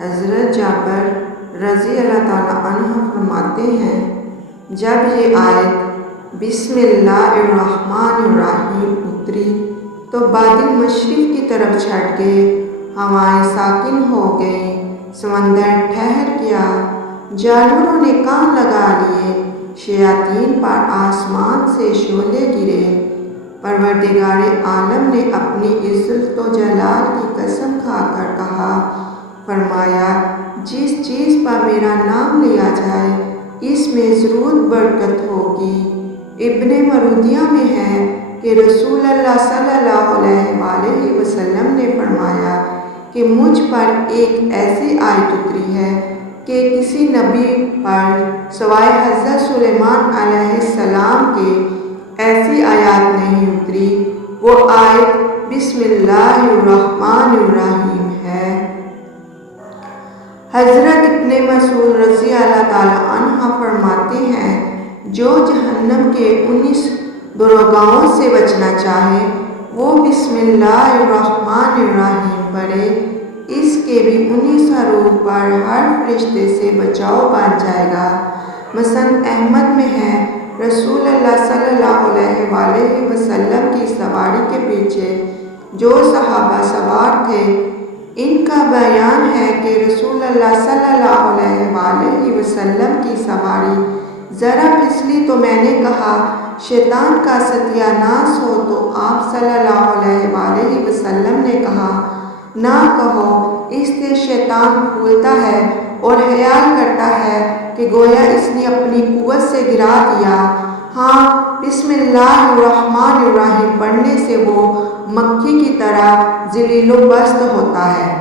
حضرت جابر رضی اللہ تعالیٰ عنہ فرماتے ہیں، جب یہ آیت بسم اللہ الرحمن الرحیم اتری تو بادل مشرق کی طرف چھٹ گئے، ہوائیں ساکن ہو گئیں، سمندر ٹھہر گیا، جانوروں نے کان لگا لیے، شیاطین پر آسمان سے شعلے گرے۔ پروردگار عالم نے اپنی عزت و جلال کی قسم کھا کر کہا، فرمایا جس چیز پر میرا نام لیا جائے اس میں ضرور برکت ہوگی۔ ابن مرودیہ میں ہے کہ رسول اللہ صلی اللہ علیہ وسلم نے فرمایا کہ مجھ پر ایک ایسی آیت اتری ہے کہ کسی نبی پر سوائے حضرت سلیمان علیہ السلام کے ایسی آیات نہیں اتری، وہ آیت بسم اللہ الرحمن الرحیم ہے۔ حضرت ابن مسعود رضی اللہ تعالیٰ عنہ فرماتے ہیں، جو جہنم کے 19 دروگاہوں سے بچنا چاہے وہ بسم اللہ الرحمن الرحیم پڑھے، اس کے بھی 19 حروف پر ہر فرشتے سے بچاؤ بن جائے گا۔ مسند احمد میں ہے، رسول اللہ صلی اللہ علیہ وسلم کی سواری کے پیچھے جو صحابہ سوار تھے، ان کا بیان ہے کہ رسول اللہ صلی اللہ علیہ وسلم کی سواری ذرا پھسلی تو میں نے کہا شیطان کا ستیہ ناس ہو، تو آپ صلی اللہ علیہ وسلم نے کہا نہ کہو، اس سے شیطان پھولتا ہے اور خیال کرتا ہے کہ گویا اس نے اپنی قوت سے گرا دیا۔ ہاں، بسم اللہ الرحمن الرحیم پڑھنے سے وہ مکھی کی طرح ذلیل و پست ہوتا ہے۔